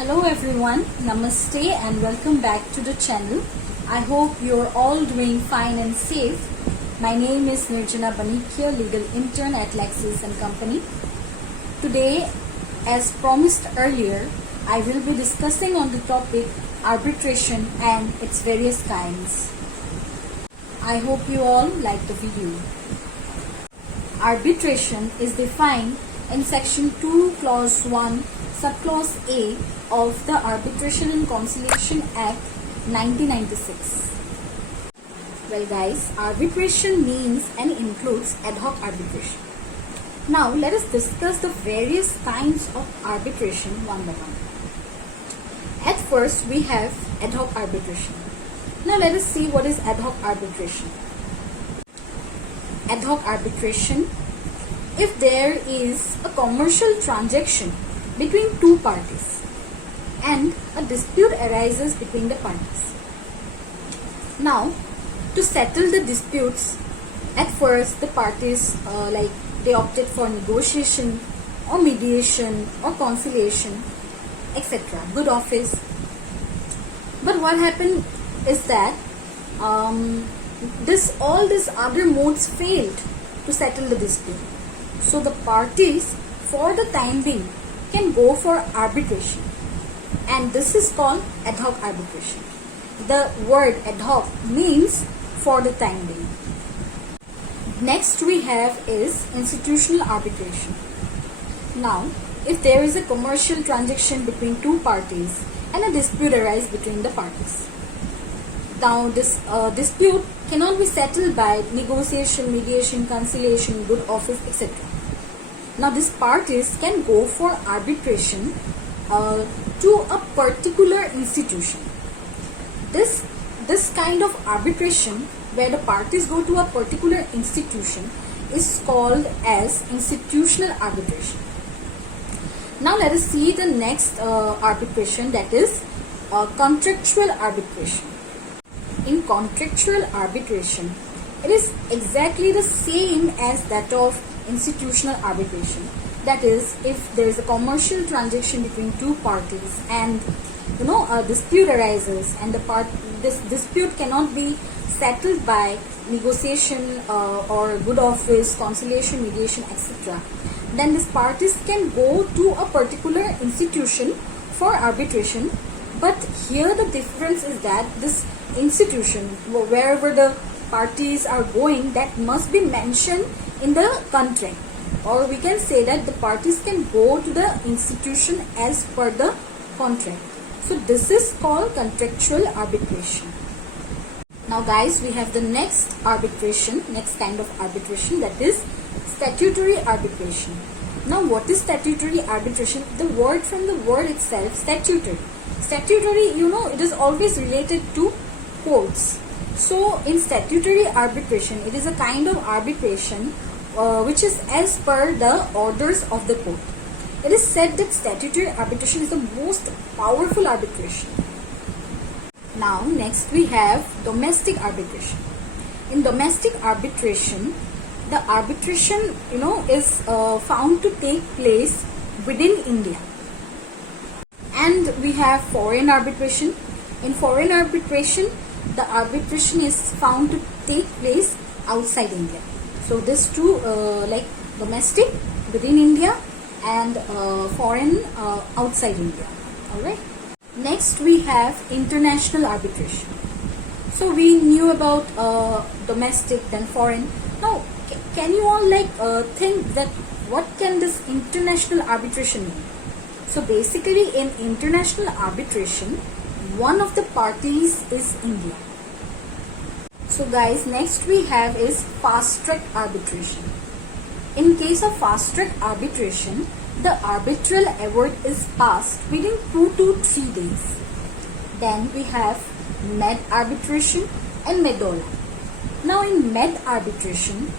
Hello everyone, Namaste and welcome back to the channel. I hope you're all doing fine and safe. My name is Nirjana Banikya, legal intern at Lexis & Company. Today, as promised earlier, I will be discussing on the topic arbitration and its various kinds. I hope you all like the video. Arbitration is defined in section 2 clause 1 subclause A of the Arbitration and Conciliation Act 1996. Well guys, arbitration means and includes ad hoc arbitration. Now let us discuss the various kinds of arbitration one by one. At first we have ad hoc arbitration. Now let us see what is ad hoc arbitration. Ad hoc arbitration, if there is a commercial transaction between two parties and a dispute arises between the parties. Now, to settle the disputes, at first the parties they opted for negotiation or mediation or conciliation, etc. Good office. But what happened is that all these other modes failed to settle the dispute. So the parties, for the time being, can go for arbitration, and this is called ad hoc arbitration. The word ad hoc means for the time being. Next we have is institutional arbitration. Now, if there is a commercial transaction between two parties and a dispute arises between the parties. Now this dispute cannot be settled by negotiation, mediation, conciliation, good office, etc. Now these parties can go for arbitration to a particular institution. This kind of arbitration where the parties go to a particular institution is called as institutional arbitration. Now let us see the next arbitration, that is contractual arbitration. In contractual arbitration, it is exactly the same as that of institutional arbitration. That is, if there is a commercial transaction between two parties and a dispute arises and this dispute cannot be settled by negotiation or good office, conciliation, mediation, etc., then these parties can go to a particular institution for arbitration. But here the difference is that this institution, wherever the parties are going, that must be mentioned in the contract, or we can say that the parties can go to the institution as per the contract. So this is called contractual arbitration. Now guys, we have the next kind of arbitration, that is statutory arbitration. Now what is statutory arbitration? The word from the word itself, statutory. Statutory, it is always related to courts. So in statutory arbitration, it is a kind of arbitration which is as per the orders of the court. It is said that statutory arbitration is the most powerful arbitration. Now next we have domestic arbitration. In domestic arbitration, the arbitration is found to take place within India. And we have foreign arbitration. In foreign arbitration, the arbitration is found to take place outside India. So these two, like domestic within India and foreign outside India. Alright. Next we have international arbitration. So we knew about domestic, then foreign. Now can you all think that what can this international arbitration mean? So basically in international arbitration, one of the parties is India. So guys, next we have is fast track arbitration. In case of fast track arbitration, the arbitral award is passed within 2 to 3 days. Then we have med arbitration and medola. Now in med arbitration,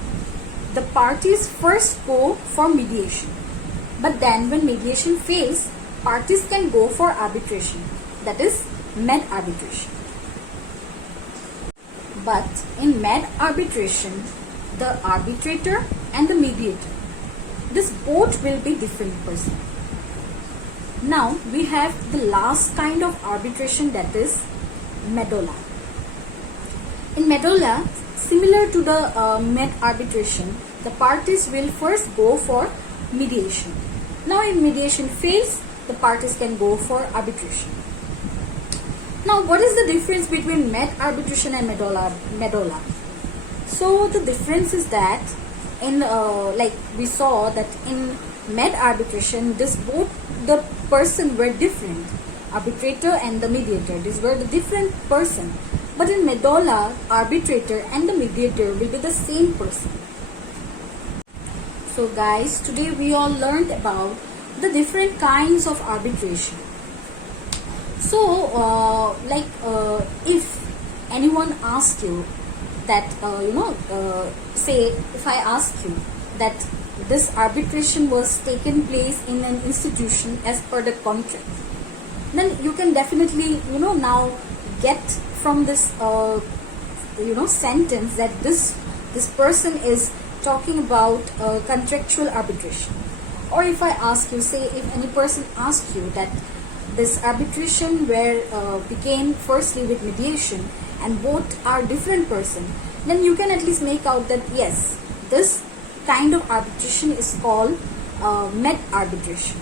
the parties first go for mediation. But then when mediation fails, parties can go for arbitration. That is med arbitration. But in med arbitration, the arbitrator and the mediator, this both will be different person. Now we have the last kind of arbitration, that is medolla. In medolla, similar to the med arbitration, the parties will first go for mediation. Now if mediation fails, the parties can go for arbitration. Now what is the difference between med arbitration and medolla? So the difference is that in like we saw that in med arbitration, both the person were different, arbitrator and the mediator, these were the different person. But in medolla, arbitrator and the mediator will be the same person. So guys, today we all learned about the different kinds of arbitration. So if anyone asks you that say if I ask you that this arbitration was taken place in an institution as per the contract, then you can definitely now get from this sentence that this person is talking about contractual arbitration. Or if I ask you, say if any person asks you that this arbitration began firstly with mediation and both are different person, then you can at least make out that yes, this kind of arbitration is called med arbitration.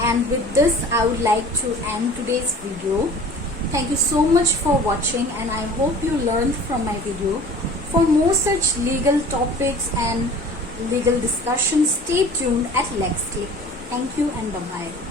And with this, I would like to end today's video. Thank you so much for watching, and I hope you learned from my video. For more such legal topics and legal discussions, stay tuned at LexClick. Thank you and bye-bye.